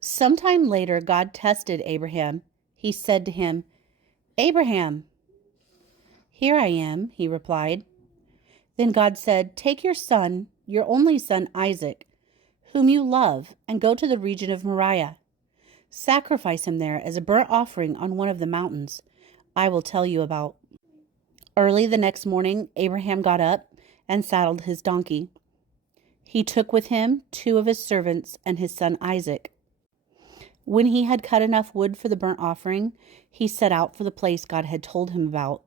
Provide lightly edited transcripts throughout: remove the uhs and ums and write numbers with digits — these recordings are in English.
Sometime later, God tested Abraham. He said to him, "Abraham." "Here I am," he replied. Then God said, "Take your son, your only son Isaac, whom you love, and go to the region of Moriah. Sacrifice him there as a burnt offering on one of the mountains I will tell you about." Early the next morning, Abraham got up and saddled his donkey. He took with him 2 of his servants and his son Isaac. When he had cut enough wood for the burnt offering, he set out for the place God had told him about.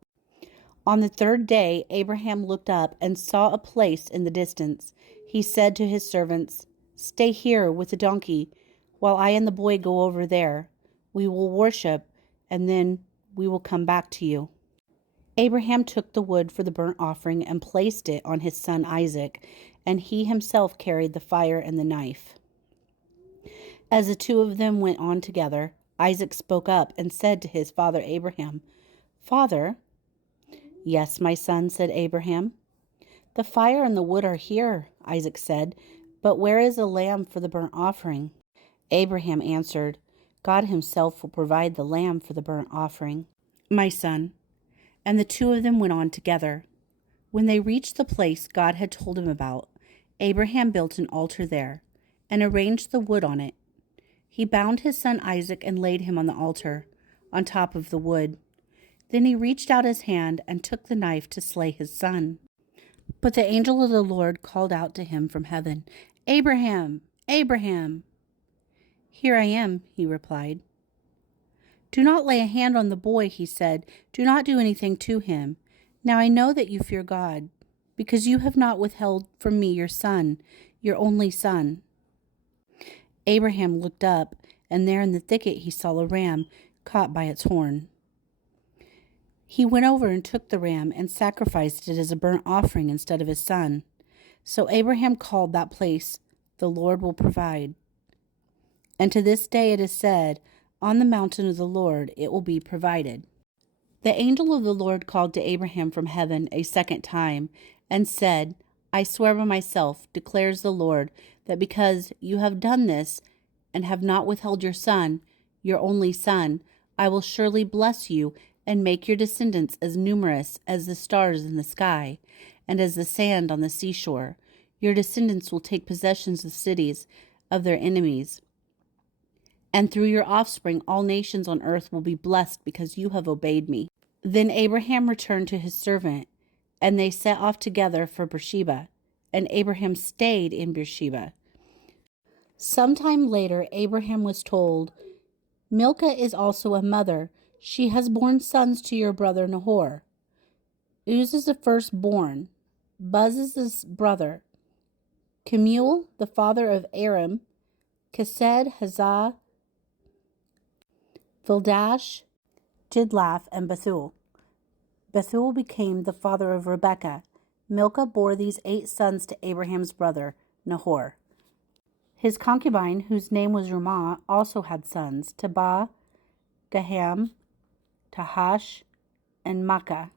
On the 3rd day, Abraham looked up and saw a place in the distance. He said to his servants, "Stay here with the donkey, while I and the boy go over there. We will worship, and then we will come back to you." Abraham took the wood for the burnt offering and placed it on his son Isaac, and he himself carried the fire and the knife. As the 2 of them went on together, Isaac spoke up and said to his father Abraham, "Father." "Yes, my son," said Abraham. "The fire and the wood are here," Isaac said, "but where is a lamb for the burnt offering?" Abraham answered, "God himself will provide the lamb for the burnt offering, my son." And the 2 of them went on together. When they reached the place God had told him about, Abraham built an altar there and arranged the wood on it. He bound his son Isaac and laid him on the altar, on top of the wood. Then he reached out his hand and took the knife to slay his son. But the angel of the Lord called out to him from heaven, "Abraham, Abraham." "Here I am," he replied. "Do not lay a hand on the boy," he said. "Do not do anything to him. Now I know that you fear God, because you have not withheld from me your son, your only son." Abraham looked up, and there in the thicket he saw a ram caught by its horn. He went over and took the ram and sacrificed it as a burnt offering instead of his son. So Abraham called that place, "The Lord will provide." And to this day it is said, "On the mountain of the Lord it will be provided." The angel of the Lord called to Abraham from heaven a second time and said, "I swear by myself, declares the Lord, that because you have done this and have not withheld your son, your only son, I will surely bless you and make your descendants as numerous as the stars in the sky and as the sand on the seashore. Your descendants will take possession of the cities of their enemies. And through your offspring, all nations on earth will be blessed because you have obeyed me." Then Abraham returned to his servant, and they set off together for Beersheba, and Abraham stayed in Beersheba. Sometime later, Abraham was told, "Milcah is also a mother. She has borne sons to your brother Nahor. Uz is the firstborn, Buz is his brother, Kemuel, the father of Aram, Kesed, Hazah, Vildash, Jidlaph, and Bethuel. Bethuel became the father of Rebekah. Milcah bore these 8 sons to Abraham's brother, Nahor. His concubine, whose name was Reumah, also had sons, Tabah, Gaham, Tahash, and Makkah.